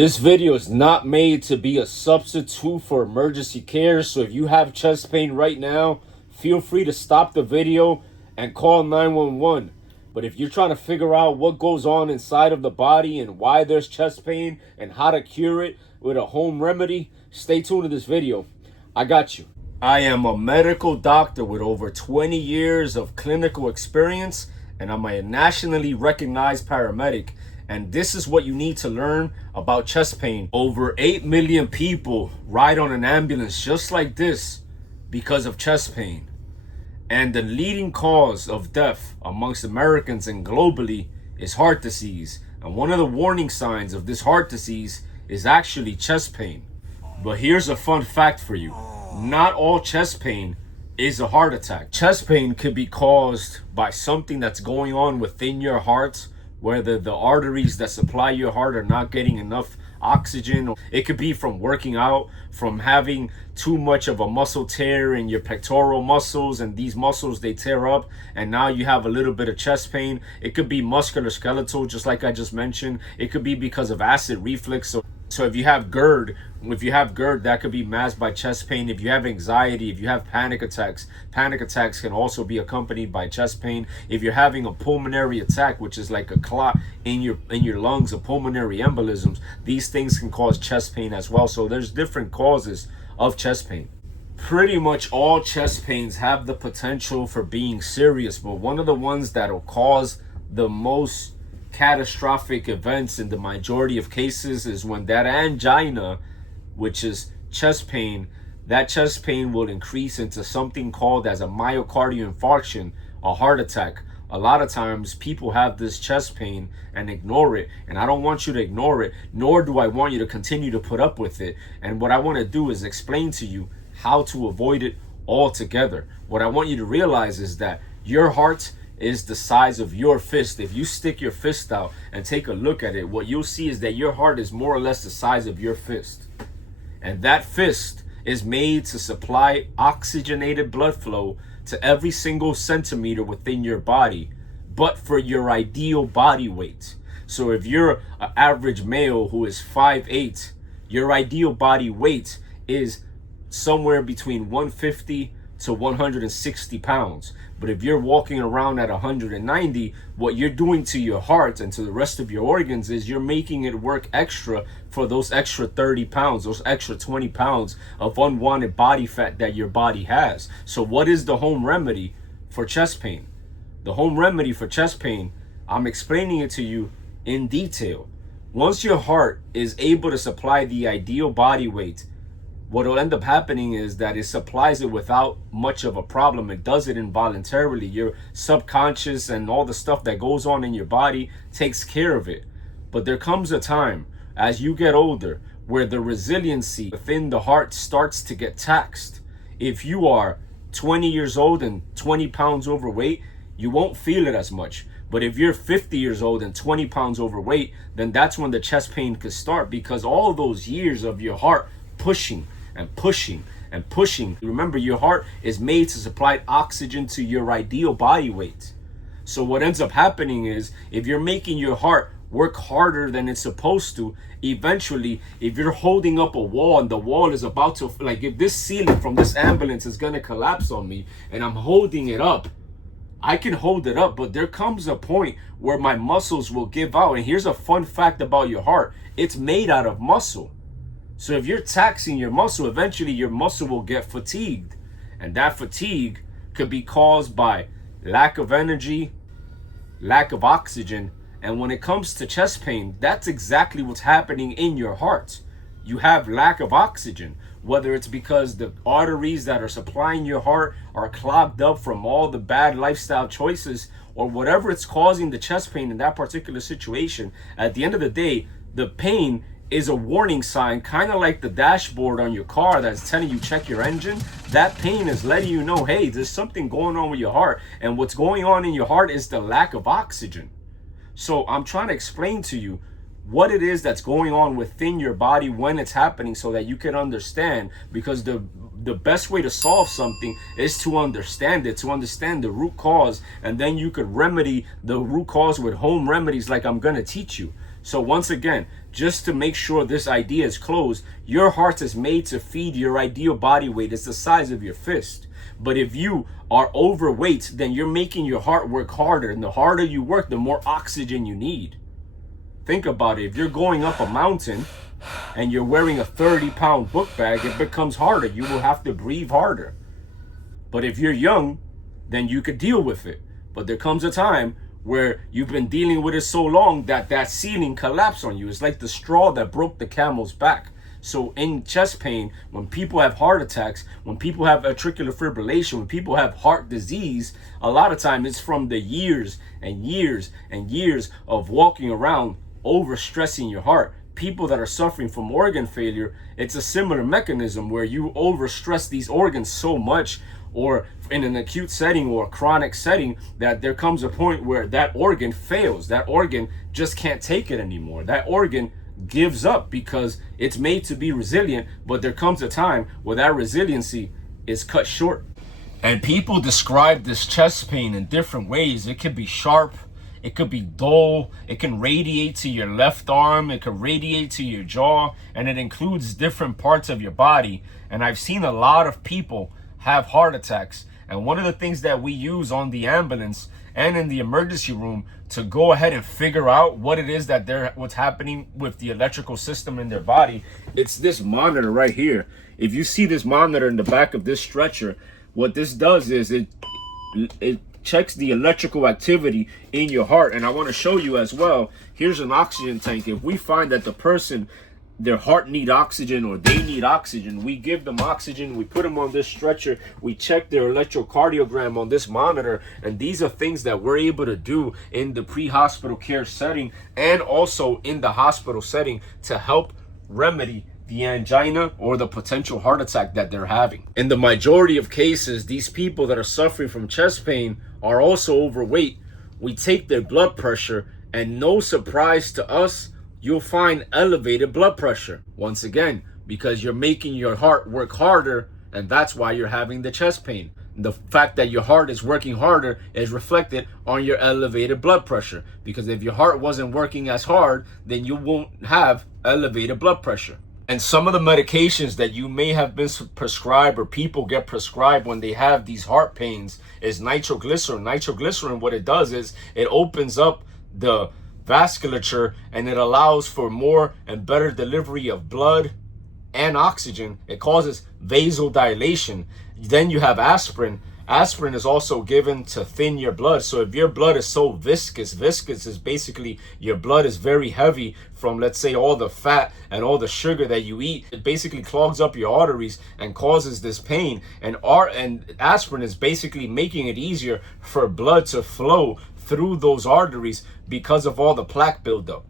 This video is not made to be a substitute for emergency care, so if you have chest pain right now, feel free to stop the video and call 911. But if you're trying to figure out what goes on inside of the body and why there's chest pain and how to cure it with a home remedy, stay tuned to this video. I got you. I am a medical doctor with over 20 years of clinical experience, and I'm a nationally recognized paramedic. And this is what you need to learn about chest pain. Over 8 million people ride on an ambulance just like this because of chest pain. And the leading cause of death amongst Americans and globally is heart disease. And one of the warning signs of this heart disease is actually chest pain. But here's a fun fact for you. Not all chest pain is a heart attack. Chest pain could be caused by something that's going on within your heart, whether the arteries that supply your heart are not getting enough oxygen. It could be from working out, from having too much of a muscle tear in your pectoral muscles, and these muscles, they tear up, and now you have a little bit of chest pain. It could be musculoskeletal, just like I just mentioned. It could be because of acid reflux. So if you have GERD, that could be masked by chest pain. If you have anxiety, if you have panic attacks can also be accompanied by chest pain. If you're having a pulmonary attack, which is like a clot in your lungs, a pulmonary embolisms, these things can cause chest pain as well. So there's different causes of chest pain. Pretty much all chest pains have the potential for being serious, but one of the ones that'll cause the most catastrophic events in the majority of cases is when that angina, which is chest pain, that chest pain will increase into something called as a myocardial infarction, a heart attack. A lot of times people have this chest pain and ignore it, and I don't want you to ignore it, nor do I want you to continue to put up with it. And what I want to do is explain to you how to avoid it altogether. What I want you to realize is that your heart is the size of your fist. If you stick your fist out and take a look at it, what you'll see is that your heart is more or less the size of your fist. And that fist is made to supply oxygenated blood flow to every single centimeter within your body, but for your ideal body weight. So if you're an average male who is 5'8", your ideal body weight is somewhere between 150 to 160 pounds. But if you're walking around at 190, what you're doing to your heart and to the rest of your organs is you're making it work extra for those extra 30 pounds, those extra 20 pounds of unwanted body fat that your body has. So what is the home remedy for chest pain? The home remedy for chest pain, I'm explaining it to you in detail. Once your heart is able to supply the ideal body weight, what will end up happening is that it supplies it without much of a problem. It does it involuntarily. Your subconscious and all the stuff that goes on in your body takes care of it. But there comes a time as you get older where the resiliency within the heart starts to get taxed. If you are 20 years old and 20 pounds overweight, you won't feel it as much. But if you're 50 years old and 20 pounds overweight, then that's when the chest pain could start, because all those years of your heart pushing and pushing and pushing. Remember, your heart is made to supply oxygen to your ideal body weight. So what ends up happening is, if you're making your heart work harder than it's supposed to, eventually, if you're holding up a wall and the wall is about to, like if this ceiling from this ambulance is going to collapse on me and I'm holding it up, I can hold it up, but there comes a point where my muscles will give out. And here's a fun fact about your heart. It's made out of muscle. So if you're taxing your muscle, eventually your muscle will get fatigued. And that fatigue could be caused by lack of energy, lack of oxygen. And when it comes to chest pain, that's exactly what's happening in your heart. You have lack of oxygen, whether it's because the arteries that are supplying your heart are clogged up from all the bad lifestyle choices, or whatever it's causing the chest pain in that particular situation. At the end of the day, the pain is a warning sign, kind of like the dashboard on your car that's telling you check your engine. That pain is letting you know, hey, there's something going on with your heart. And what's going on in your heart is the lack of oxygen. So I'm trying to explain to you what it is that's going on within your body when it's happening, so that you can understand, because the best way to solve something is to understand it, to understand the root cause, and then you could remedy the root cause with home remedies like I'm going to teach you. So once again, just to make sure this idea is closed, your heart is made to feed your ideal body weight. It's the size of your fist. But if you are overweight, then you're making your heart work harder. And the harder you work, the more oxygen you need. Think about it. If you're going up a mountain and you're wearing a 30-pound book bag, it becomes harder. You will have to breathe harder. But if you're young, then you could deal with it. But there comes a time where you've been dealing with it so long that that ceiling collapsed on you. It's like the straw that broke the camel's back. So in chest pain, when people have heart attacks, when people have atrial fibrillation, when people have heart disease, a lot of time it's from the years and years and years of walking around overstressing your heart. People that are suffering from organ failure, it's a similar mechanism where you overstress these organs so much, or in an acute setting or a chronic setting, that there comes a point where that organ fails. That organ just can't take it anymore. That organ gives up because it's made to be resilient, but there comes a time where that resiliency is cut short. And people describe this chest pain in different ways. It could be sharp, it could be dull, it can radiate to your left arm, it could radiate to your jaw, and it includes different parts of your body. And I've seen a lot of people have heart attacks, and one of the things that we use on the ambulance and in the emergency room to go ahead and figure out what it is that what's happening with the electrical system in their body, it's this monitor right here. If you see this monitor in the back of this stretcher, what this does is it checks the electrical activity in your heart. And I want to show you as well, here's an oxygen tank. If we find that the person, their heart need oxygen or they need oxygen, we give them oxygen, we put them on this stretcher, we check their electrocardiogram on this monitor. And these are things that we're able to do in the pre-hospital care setting and also in the hospital setting to help remedy the angina or the potential heart attack that they're having. In the majority of cases, these people that are suffering from chest pain are also overweight. We take their blood pressure, and no surprise to us, you'll find elevated blood pressure. Once again, because you're making your heart work harder, and that's why you're having the chest pain. The fact that your heart is working harder is reflected on your elevated blood pressure, because if your heart wasn't working as hard, then you won't have elevated blood pressure. And some of the medications that you may have been prescribed or people get prescribed when they have these heart pains is nitroglycerin. Nitroglycerin, what it does is it opens up the vasculature and it allows for more and better delivery of blood and oxygen. It causes vasodilation. Then you have aspirin. Aspirin is also given to thin your blood. So if your blood is so viscous is basically your blood is very heavy from, let's say, all the fat and all the sugar that you eat. It basically clogs up your arteries and causes this pain. And aspirin is basically making it easier for blood to flow through those arteries because of all the plaque buildup.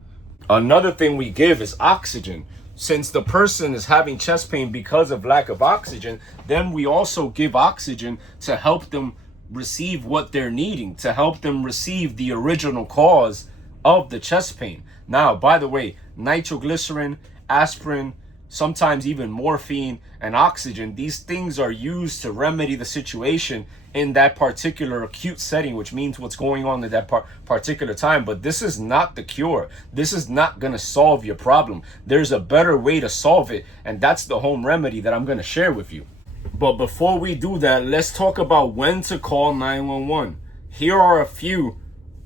Another thing we give is oxygen. Since the person is having chest pain because of lack of oxygen, then we also give oxygen to help them receive what they're needing, to help them receive the original cause of the chest pain. Now, by the way, nitroglycerin, aspirin, sometimes even morphine and oxygen, these things are used to remedy the situation in that particular acute setting, which means what's going on at that particular time. But this is not the cure. This is not going to solve your problem. There's a better way to solve it, and that's the home remedy that I'm going to share with you. But before we do that, let's talk about when to call 911. Here are a few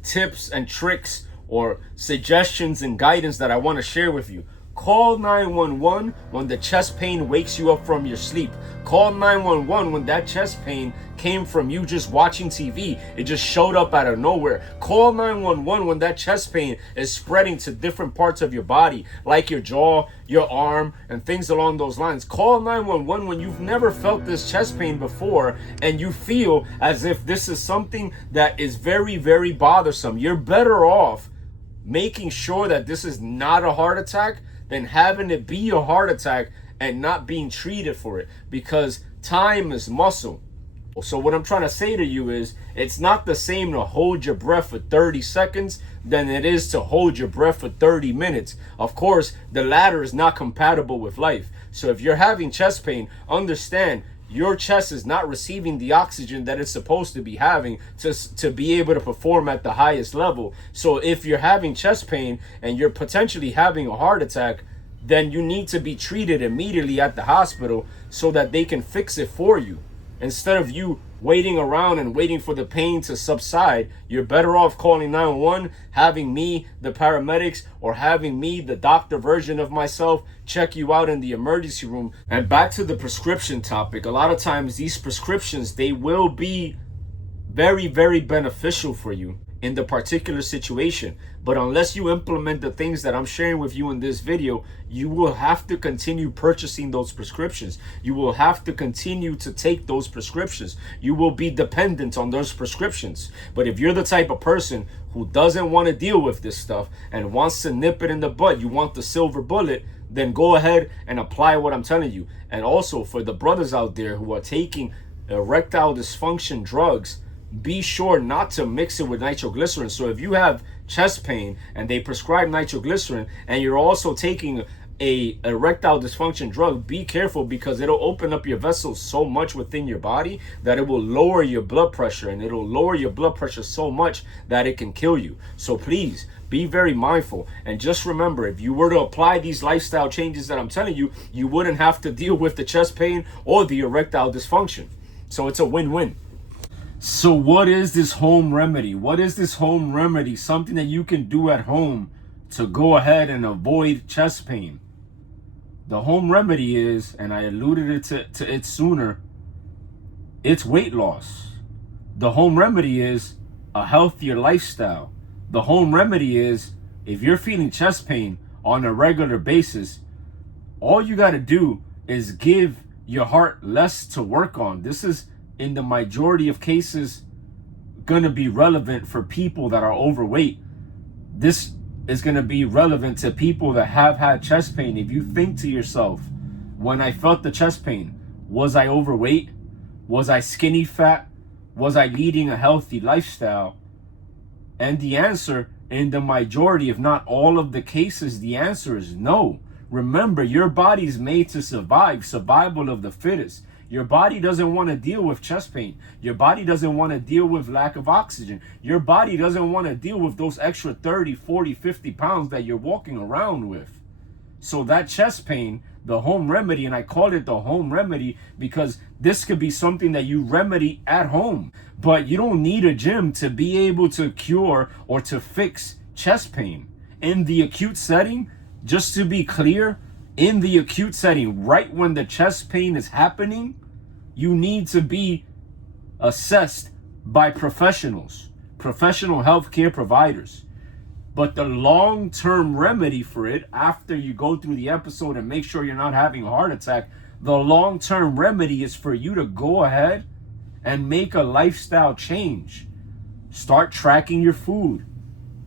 tips and tricks or suggestions and guidance that I want to share with you. Call 911 when the chest pain wakes you up from your sleep. Call 911 when that chest pain came from you just watching TV. It just showed up out of nowhere. Call 911 when that chest pain is spreading to different parts of your body, like your jaw, your arm, and things along those lines. Call 911 when you've never felt this chest pain before and you feel as if this is something that is very, very bothersome. You're better off making sure that this is not a heart attack than having it be a heart attack and not being treated for it, because time is muscle. So what I'm trying to say to you is, it's not the same to hold your breath for 30 seconds than it is to hold your breath for 30 minutes. Of course, the latter is not compatible with life. So if you're having chest pain, understand your chest is not receiving the oxygen that it's supposed to be having to be able to perform at the highest level. So if you're having chest pain and you're potentially having a heart attack, then you need to be treated immediately at the hospital so that they can fix it for you. Instead of you waiting around and waiting for the pain to subside, you're better off calling 911, having me, the paramedics, or having me, the doctor version of myself, check you out in the emergency room. And back to the prescription topic, a lot of times these prescriptions, they will be very, very beneficial for you in the particular situation. But unless you implement the things that I'm sharing with you in this video, you will have to continue purchasing those prescriptions. You will have to continue to take those prescriptions. You will be dependent on those prescriptions. But if you're the type of person who doesn't want to deal with this stuff and wants to nip it in the bud, you want the silver bullet, then go ahead and apply what I'm telling you. And also for the brothers out there who are taking erectile dysfunction drugs, be sure not to mix it with nitroglycerin. So if you have chest pain and they prescribe nitroglycerin and you're also taking a erectile dysfunction drug, be careful, because it'll open up your vessels so much within your body that it will lower your blood pressure, and it'll lower your blood pressure so much that it can kill you. So please be very mindful, and just remember, if you were to apply these lifestyle changes that I'm telling you, you wouldn't have to deal with the chest pain or the erectile dysfunction. So it's a win-win. So what is this home remedy? What is this home remedy? Something that you can do at home to go ahead and avoid chest pain. The home remedy is, and I alluded to it sooner, it's weight loss. The home remedy is a healthier lifestyle. The home remedy is, if you're feeling chest pain on a regular basis, all you got to do is give your heart less to work on. This is, in the majority of cases, going to be relevant for people that are overweight. This is going to be relevant to people that have had chest pain. If you think to yourself, when I felt the chest pain, was I overweight? Was I skinny fat? Was I leading a healthy lifestyle? And the answer, in the majority, if not all of the cases, the answer is no. Remember, your body's made to survive, survival of the fittest. Your body doesn't want to deal with chest pain. Your body doesn't want to deal with lack of oxygen. Your body doesn't want to deal with those extra 30, 40, 50 pounds that you're walking around with. So that chest pain, the home remedy, and I call it the home remedy because this could be something that you remedy at home. But you don't need a gym to be able to cure or to fix chest pain. In the acute setting, just to be clear, in the acute setting, right when the chest pain is happening, you need to be assessed by professionals, professional healthcare providers. But the long-term remedy for it, after you go through the episode and make sure you're not having a heart attack, the long-term remedy is for you to go ahead and make a lifestyle change. Start tracking your food.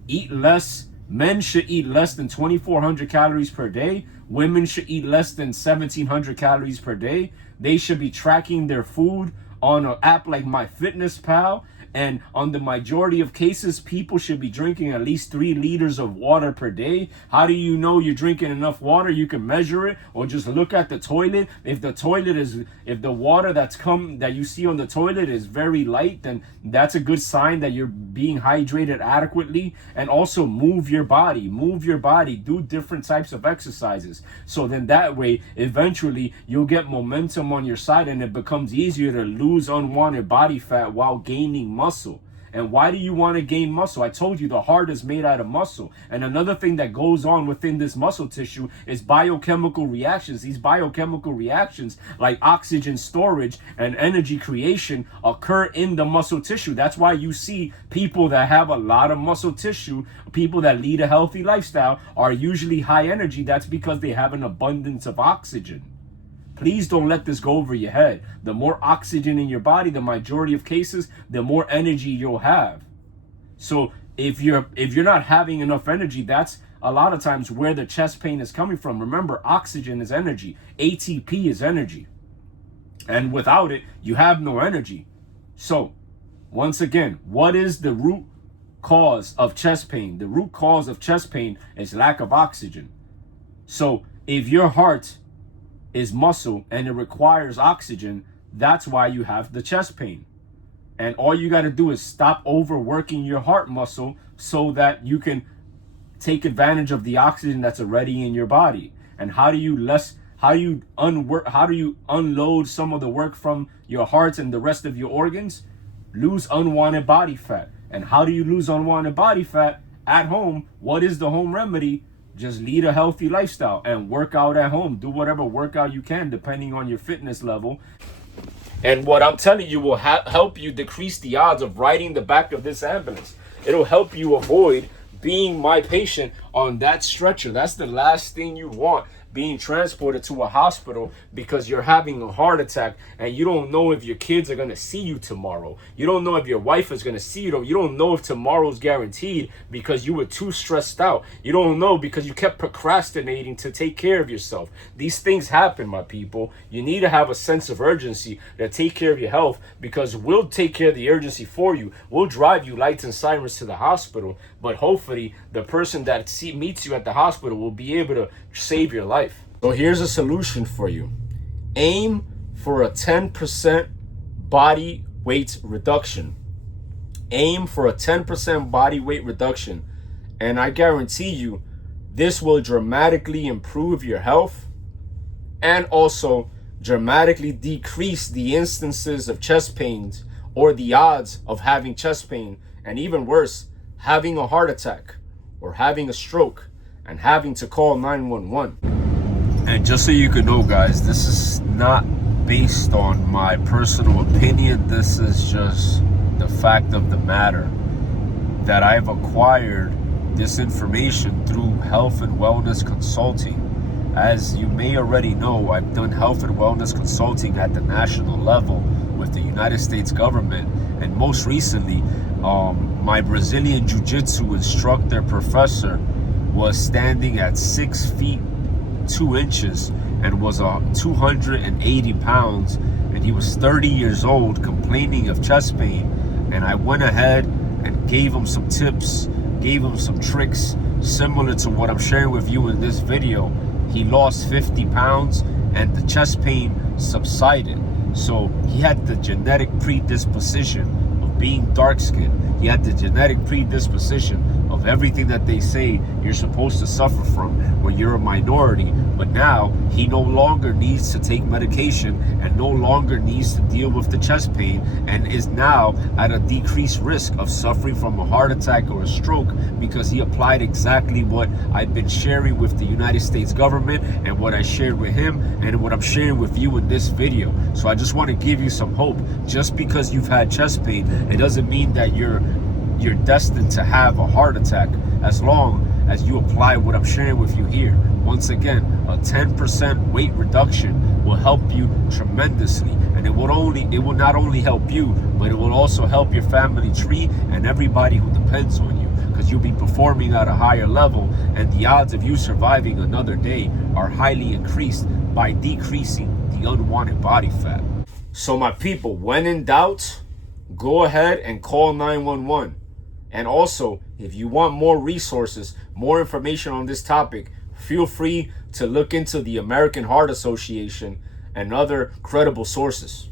Eat less. Men should eat less than 2,400 calories per day. Women should eat less than 1,700 calories per day. They should be tracking their food on an app like MyFitnessPal. And on the majority of cases, people should be drinking at least 3 liters of water per day. How do you know you're drinking enough water? You can measure it, or just look at the toilet. If the water that you see on the toilet is very light, then that's a good sign that you're being hydrated adequately. And also move your body, do different types of exercises. So then that way, eventually you'll get momentum on your side and it becomes easier to lose unwanted body fat while gaining muscle. And why do you want to gain muscle? I told you the heart is made out of muscle. And another thing that goes on within this muscle tissue is biochemical reactions. These biochemical reactions, like oxygen storage and energy creation, occur in the muscle tissue. That's why you see people that have a lot of muscle tissue, people that lead a healthy lifestyle, are usually high energy. That's because they have an abundance of oxygen. Please don't let this go over your head. The more oxygen in your body, the majority of cases, the more energy you'll have. So if you're not having enough energy, that's a lot of times where the chest pain is coming from. Remember, oxygen is energy. ATP is energy. And without it, you have no energy. So once again, what is the root cause of chest pain? The root cause of chest pain is lack of oxygen. So if your heart is muscle and it requires oxygen, That's why you have the chest pain. And all you got to do is stop overworking your heart muscle so that you can take advantage of the oxygen that's already in your body. And how do you unload some of the work from your heart and the rest of your organs? Lose unwanted body fat. And how do you lose unwanted body fat? At home. What is the home remedy? Just lead a healthy lifestyle and work out at home. Do whatever workout you can depending on your fitness level. And what I'm telling you will help you decrease the odds of riding the back of this ambulance. It'll help you avoid being my patient on that stretcher. That's the last thing you want, being transported to a hospital because you're having a heart attack and you don't know if your kids are going to see you tomorrow. You don't know if your wife is going to see you. You don't know if tomorrow's guaranteed because you were too stressed out. You don't know because you kept procrastinating to take care of yourself. These things happen, my people. You need to have a sense of urgency to take care of your health, because we'll take care of the urgency for you. We'll drive you lights and sirens to the hospital, but hopefully the person that meets you at the hospital will be able to save your life. So here's a solution for you. Aim for a 10% body weight reduction. Aim for a 10% body weight reduction. And I guarantee you, this will dramatically improve your health and also dramatically decrease the instances of chest pains or the odds of having chest pain, and even worse, having a heart attack or having a stroke and having to call 911. And just so you can know, guys, this is not based on my personal opinion. This is just the fact of the matter that I've acquired this information through health and wellness consulting. As you may already know, I've done health and wellness consulting at the national level with the United States government, and most recently, my Brazilian Jiu-Jitsu instructor professor was standing at 6 feet 2 inches and was 280 pounds, and he was 30 years old complaining of chest pain. And I went ahead and gave him some tips, gave him some tricks similar to what I'm sharing with you in this video. He lost 50 pounds and the chest pain subsided. So he had the genetic predisposition of being dark-skinned. He had the genetic predisposition of everything that they say you're supposed to suffer from when you're a minority. But now he no longer needs to take medication and no longer needs to deal with the chest pain, and is now at a decreased risk of suffering from a heart attack or a stroke, because he applied exactly what I've been sharing with the United States government and what I shared with him and what I'm sharing with you in this video. So I just want to give you some hope. Just because you've had chest pain, it doesn't mean that you're destined to have a heart attack, as long as you apply what I'm sharing with you here. Once again, a 10% weight reduction will help you tremendously, and it will not only help you, but it will also help your family tree and everybody who depends on you, because you'll be performing at a higher level, and the odds of you surviving another day are highly increased by decreasing the unwanted body fat. So my people, when in doubt, go ahead and call 911. And also, if you want more resources, more information on this topic, feel free to look into the American Heart Association and other credible sources.